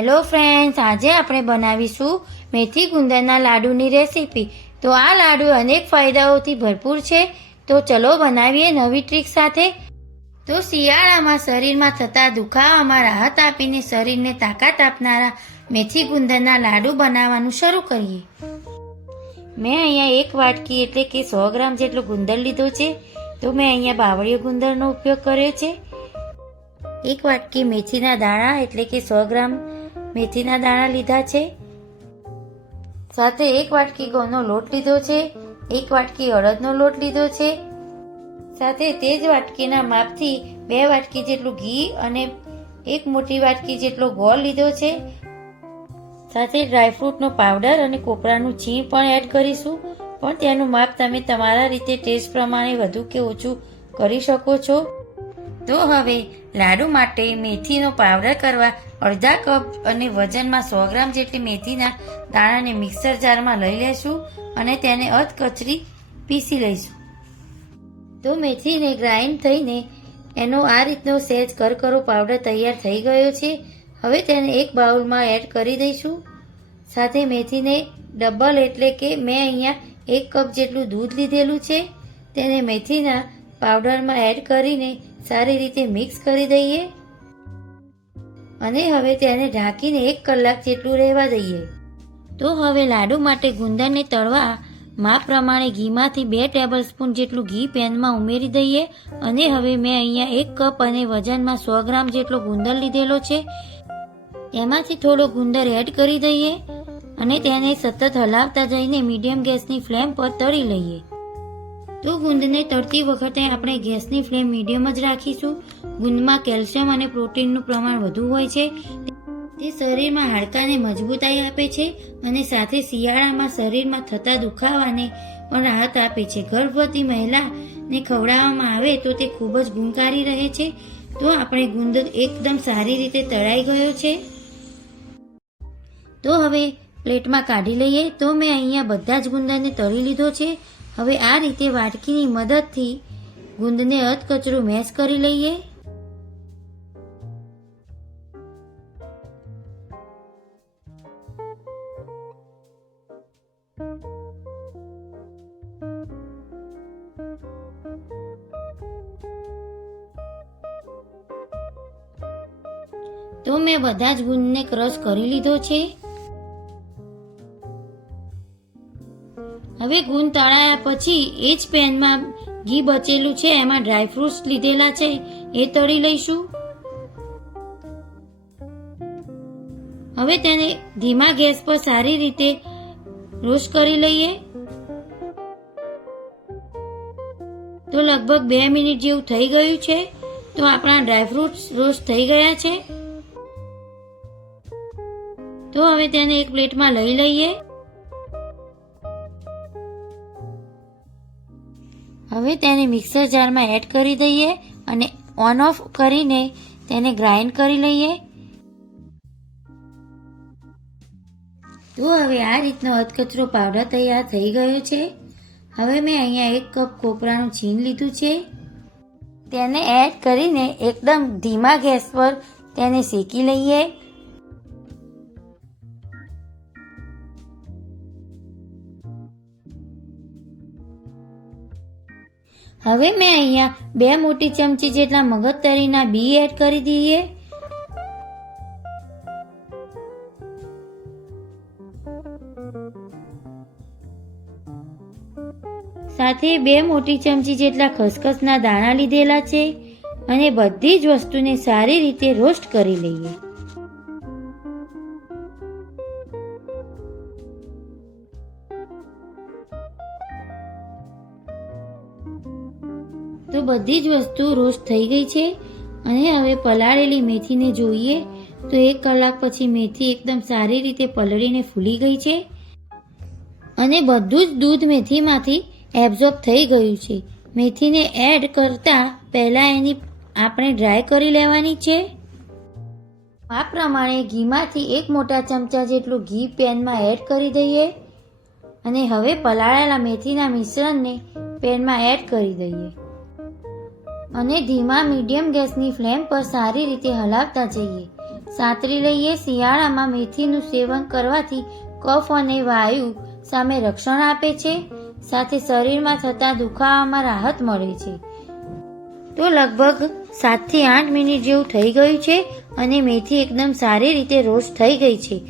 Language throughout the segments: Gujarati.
હેલો ફ્રેન્ડ્સ આજે આપણે બનાવીશું મેથી ગુંદરના લાડુની રેસીપી. તો આ લાડુ અનેક ફાયદાઓથી ભરપૂર છે. તો ચલો બનાવીએ નવી ટ્રીક સાથે. તો શિયાળામાં શરીરમાં થતા દુખાવામાં રાહત આપીને શરીરને તાકાત આપનારા મેથી ગુંદરના લાડુ બનાવવાનું શરૂ કરીએ. મેં અહીંયા એક વાટકી એટલે કે સો ગ્રામ જેટલો ગુંદર લીધો છે. તો મેં અહીંયા બાવળીયો ગુંદરનો ઉપયોગ કર્યો છે. એક વાટકી મેથીના દાણા એટલે કે સો ગ્રામ મેથીના દાણા લીધા છે. સાથે એક વાટકી ઘઉંનો લોટ લીધો છે. એક વાટકી અડદનો લોટ લીધો છે. સાથે તે જ વાટકીના માપથી બે વાટકી જેટલું ઘી અને એક મોટી વાટકી જેટલો ગોળ લીધો છે. સાથે ડ્રાયફ્રૂટનો પાવડર અને કોપરાનું છીણ પણ એડ કરીશું. પણ તેનું માપ તમે તમારા રીતે ટેસ્ટ પ્રમાણે વધુ કે ઓછું કરી શકો છો. તો હવે લાડુ માટે મેથીનો પાવડર કરવા અડધા કપ અને વજનમાં સો ગ્રામ જેટલી મેથીના દાણાને મિક્સર જારમાં લઈ લેશું અને તેને અધકચરી પીસી લઈશું. તો મેથીને ગ્રાઇન્ડ થઈને એનો આ રીતનો સહેજ કરકરો પાવડર તૈયાર થઈ ગયો છે. હવે તેને એક બાઉલમાં એડ કરી દઈશું. સાથે મેથીને ડબલ એટલે કે મેં અહીંયા એક કપ જેટલું દૂધ લીધેલું છે. તેને મેથીના પાવડરમાં એડ કરીને સારી રીતે મિક્સ કરી દઈએ અને હવે તેને ઢાંકીને એક કલાક જેટલું રહેવા દઈએ. તો હવે લાડુ માટે ગુંદરને તળવા માપ પ્રમાણે ઘીમાંથી બે ટેબલ સ્પૂન જેટલું ઘી પેનમાં ઉમેરી દઈએ અને હવે મેં અહીંયા એક કપ અને વજનમાં સો ગ્રામ જેટલો ગુંદર લીધેલો છે. એમાંથી થોડો ગુંદર એડ કરી દઈએ અને તેને સતત હલાવતા જઈને મીડિયમ ગેસની ફ્લેમ પર તળી લઈએ. તો ગુંદને તળતી વખતે આપણે ગેસની ફ્લેમ મીડિયમ જ રાખીશું. ગુંદમાં કેલ્શિયમ અને પ્રોટીનનું પ્રમાણ વધુ હોય છે. તે શરીરમાં હાડકાને મજબૂતાઈ આપે છે અને સાથે શિયાળામાં શરીરમાં થતા દુખાવાને પણ રાહત આપે છે. ગર્ભવતી મહિલાને ખવડાવવામાં આવે તો તે ખૂબ જ ગુણકારી રહે છે. તો આપણે ગુંદ એકદમ સારી રીતે તળાઈ ગયો છે. તો હવે પ્લેટમાં કાઢી લઈએ. તો મેં અહીંયા બધા જ ગુંદરને તળી લીધો છે. હવે આ રીતે વાટકીની મદદથી ગુંદને અધકચરું મેશ કરી લઈએ. તો મેં બધા જ ગુંદને ક્રશ કરી લીધો છે. હવે ગુણ તળાયા પછી એ જ પેનમાં ઘી બચેલું છે, એમાં ડ્રાયફ્રૂટ્સ લીધેલા છે, એ તળી લઈશું. હવે તેને ધીમા ગેસ પર સારી રીતે રોસ્ટ કરી લઈએ. તો લગભગ બે મિનિટ જેવું થઈ ગયું છે, તો આપણા ડ્રાયફ્રૂટ્સ રોસ્ટ થઈ ગયા છે. તો હવે તેને એક પ્લેટમાં લઈ લઈએ. હવે તેને મિક્સર જારમાં એડ કરી દઈએ અને ઓન ઓફ કરીને તેને ગ્રાઇન્ડ કરી લઈએ. તો હવે આ રીતનો અધકચરો પાવડર તૈયાર થઈ ગયો છે. હવે મેં અહીંયા એક કપ કોપરાનું છીન લીધું છે. તેને એડ કરીને એકદમ ધીમા ગેસ પર તેને શેકી લઈએ. હવે મેં અહીંયા બે મોટી ચમચી જેટલા મગજતરીના બી એડ કરી દઈએ સાથે બે મોટી ચમચી જેટલા ખસખસના દાણા લીધેલા છે અને બધી જ વસ્તુને સારી રીતે રોસ્ટ કરી લઈએ. બધી જ વસ્તુ રોસ્ટ થઈ ગઈ છે. અને હવે પલાળેલી મેથીને જોઈએ તો એક કલાક પછી મેથી એકદમ સારી રીતે પલળીને ફૂલી ગઈ છે. અને બધું જ દૂધ મેથીમાંથી એબ્ઝોર્બ થઈ ગયું છે. મેથીને એડ કરતાં પહેલાં એની આપણે ડ્રાય કરી લેવાની છે. આ પ્રમાણે ઘીમાંથી એક મોટા ચમચા જેટલું ઘી પેનમાં એડ કરી દઈએ. અને હવે પલાળેલા મેથીના મિશ્રણને પેનમાં એડ કરી દઈએ. અને ધીમા મીડિયમ ગેસની ફ્લેમ પર સારી રીતે હલાવતા જઈએ. સાતરી લઈએ, શિયાળામાં મેથીનું સેવન કરવાથી કફ અને વાયુ સામે રક્ષણ આપે છે, સાથે શરીરમાં થતા દુખાવામાં રાહત મળે છે. તો લગભગ સાતથી આઠ મિનિટ જેવું થઈ ગયું છે અને મેથી એકદમ સારી રીતે રોસ્ટ થઈ ગઈ છે.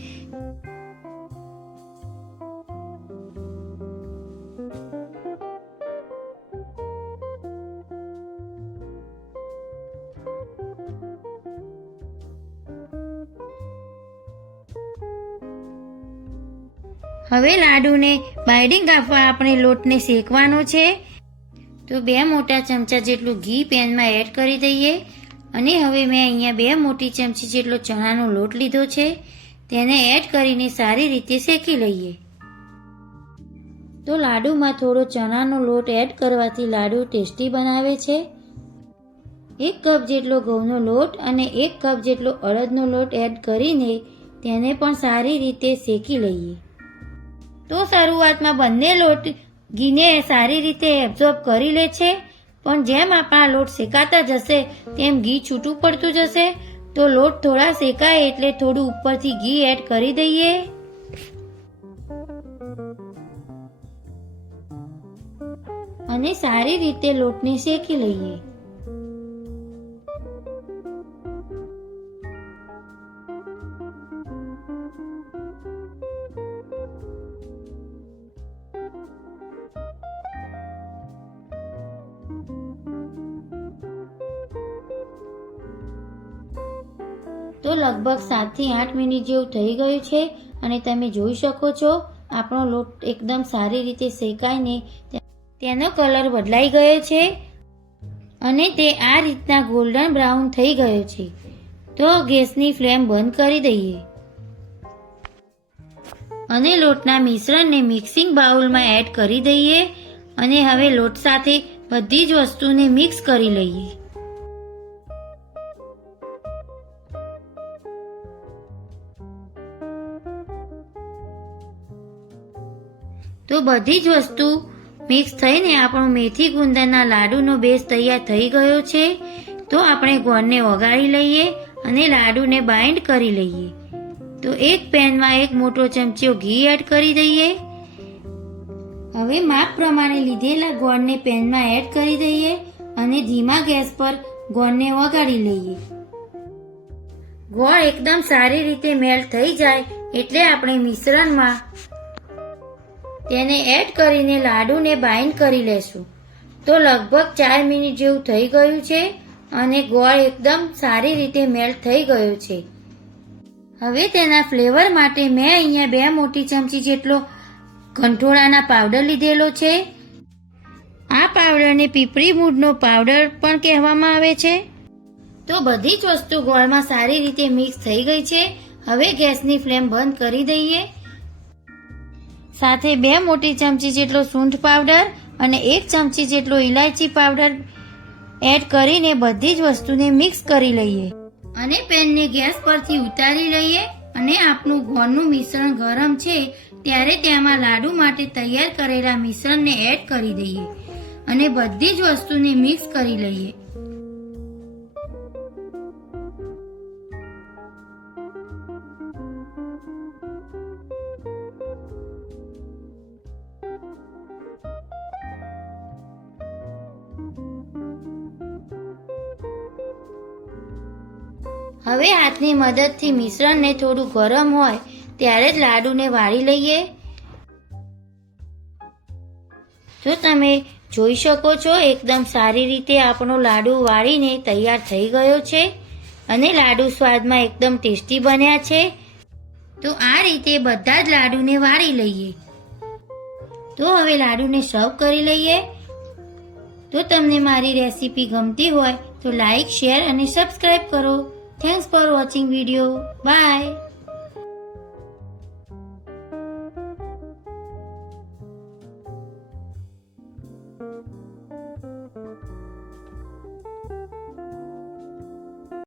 હવે લાડુને બાઇડિંગ આપવા આપણે લોટને શેકવાનો છે. તો બે મોટા ચમચા જેટલું ઘી પેનમાં એડ કરી દઈએ. અને હવે મેં અહીંયા બે મોટી ચમચી જેટલો ચણાનો લોટ લીધો છે. તેને એડ કરીને સારી રીતે શેકી લઈએ. તો લાડુમાં થોડો ચણાનો લોટ એડ કરવાથી લાડુ ટેસ્ટી બનાવે છે. એક કપ જેટલો ઘઉંનો લોટ અને એક કપ જેટલો અડદનો લોટ એડ કરીને તેને પણ સારી રીતે શેકી લઈએ. તો શરૂઆતમાં બંને લોટ ઘીને સારી રીતે એબ્ઝોર્બ કરી લે છે. પણ જેમ આપણા લોટ શેકાતા જશે, તેમ ઘી છૂટું પડતું જશે. તો લોટ થોડા શેકાય એટલે થોડું ઉપરથી ઘી એડ કરી દઈએ. અને સારી રીતે લોટને શેકી લઈએ. તો લગભગ સાતથી આઠ મિનિટ જેવું થઈ ગયું છે અને તમે જોઈ શકો છો, આપણો લોટ એકદમ સારી રીતે શેકાઈને તેનો કલર બદલાઈ ગયો છે અને તે આ રીતના ગોલ્ડન બ્રાઉન થઈ ગયો છે. તો ગેસની ફ્લેમ બંધ કરી દઈએ. અને લોટના મિશ્રણને મિક્સિંગ બાઉલમાં એડ કરી દઈએ અને હવે લોટ સાથે બધી જ વસ્તુને મિક્સ કરી લઈએ. તો બધી જ વસ્તુ મિક્સ થઈને આપણો મેથી ગુંદરના લાડુનો બેઝ તૈયાર થઈ ગયો છે, તો આપણે ગોળને વગાડી લઈએ અને લાડુને બાઇન્ડ કરી લઈએ. તો એક પેનમાં એક મોટો ચમચીઓ ઘી એડ કરી દઈએ. હવે માપ પ્રમાણે લીધેલા ગોળને પેનમાં એડ કરી દઈએ અને ધીમા ગેસ પર ગોળને વગાડી લઈએ. ગોળ એકદમ સારી રીતે મેલ્ટ થઈ જાય એટલે આપણે મિશ્રણમાં તેને એડ કરીને લાડુને બાઇન્ડ કરી લેશું. તો લગભગ ચાર મિનિટ જેવું થઈ ગયું છે અને ગોળ એકદમ સારી રીતે મેલ્ટ થઈ ગયો છે. હવે તેના ફ્લેવર માટે મેં અહીંયા બે મોટી ચમચી જેટલો કંઠોળાના પાવડર લીધેલો છે. આ પાવડરને પીપળી મૂળનો પાવડર પણ કહેવામાં આવે છે. તો બધી જ વસ્તુ ગોળમાં સારી રીતે મિક્સ થઈ ગઈ છે. હવે ગેસની ફ્લેમ બંધ કરી દઈએ. સાથે બે મોટી ચમચી જેટલો સૂંઠ પાવડર અને એક ચમચી જેટલો ઇલાયચી પાવડર એડ કરીને બધી જ વસ્તુને મિક્સ કરી લઈએ. અને પેનને ગેસ પરથી ઉતારી લઈએ અને આપણું ગોળનું મિશ્રણ ગરમ છે ત્યારે તેમાં લાડુ માટે તૈયાર કરેલા મિશ્રણને એડ કરી દઈએ અને બધી જ વસ્તુને મિક્સ કરી લઈએ. હવે હાથની મદદથી મિશ્રણને થોડું ગરમ હોય, ત્યારે જ લાડુને વાળી લઈએ. તો તમે જોઈ શકો છો, એકદમ સારી રીતે આપણો લાડુ વાળીને તૈયાર થઈ ગયો છે અને લાડુ સ્વાદમાં એકદમ ટેસ્ટી બન્યા છે. તો આ રીતે બધા જ લાડુને વાળી લઈએ. તો હવે લાડુને સર્વ કરી લઈએ. તો તમને મારી રેસીપી ગમતી હોય, તો લાઈક, શેર અને સબસ્ક્રાઇબ કરો. Thanks for watching video. Bye.